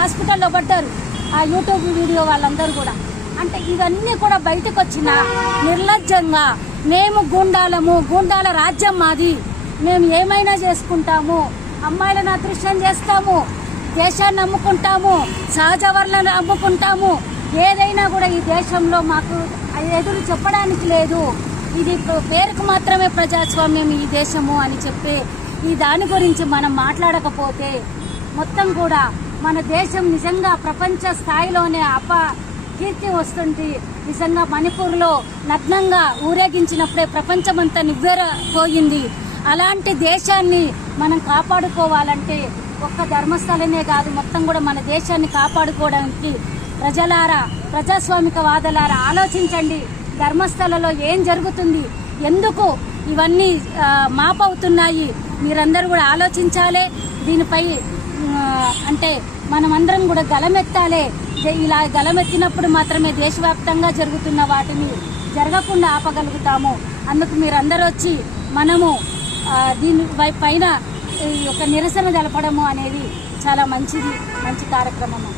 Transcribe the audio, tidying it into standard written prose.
హాస్పిటల్లో పడ్డారు ఆ యూట్యూబ్ వీడియో వాళ్ళందరూ కూడా. అంటే ఇవన్నీ కూడా బయటకు వచ్చిన నిర్లజ్జంగా మేము గూండాల రాజ్యం మాది, మేము ఏమైనా చేసుకుంటాము, అమ్మాయిలను అదృశ్యం చేస్తాము, దేశాన్ని అమ్ముకుంటాము, సహజ వనరులను అమ్ముకుంటాము, ఏదైనా కూడా ఈ దేశంలో మాకు ఎదురు చెప్పడానికి లేదు, ఇది పేరుకు మాత్రమే ప్రజాస్వామ్యం ఈ దేశము అని చెప్పి ఈ దాని గురించి మనం మాట్లాడకపోతే మొత్తం కూడా మన దేశం నిజంగా ప్రపంచ స్థాయిలోనే కీర్తి వస్తుంది. నిజంగా మణిపూర్లో నగ్నంగా ఊరేగించినప్పుడే ప్రపంచమంతా నివ్వెరపోయింది. అలాంటి దేశాన్ని మనం కాపాడుకోవాలంటే ఒక్క ధర్మస్థలనే కాదు, మొత్తం కూడా మన దేశాన్ని కాపాడుకోవడానికి ప్రజలారా, ప్రజాస్వామికవాదులారా ఆలోచించండి. ధర్మస్థలలో ఏం జరుగుతుంది, ఎందుకు ఇవన్నీ మాపవుతున్నాయి, మీరందరూ కూడా ఆలోచించాలి. దీనిపై అంటే మనమందరం కూడా గలమెత్తాలి. ఇలా గలమెత్తినప్పుడు మాత్రమే దేశవ్యాప్తంగా జరుగుతున్న వాటిని జరగకుండా ఆపగలుగుతాము. అందుకు మీరందరూ వచ్చి మనము దీని పైన ఒక నిరసన తెలపడము అనేది చాలా మంచి కార్యక్రమము.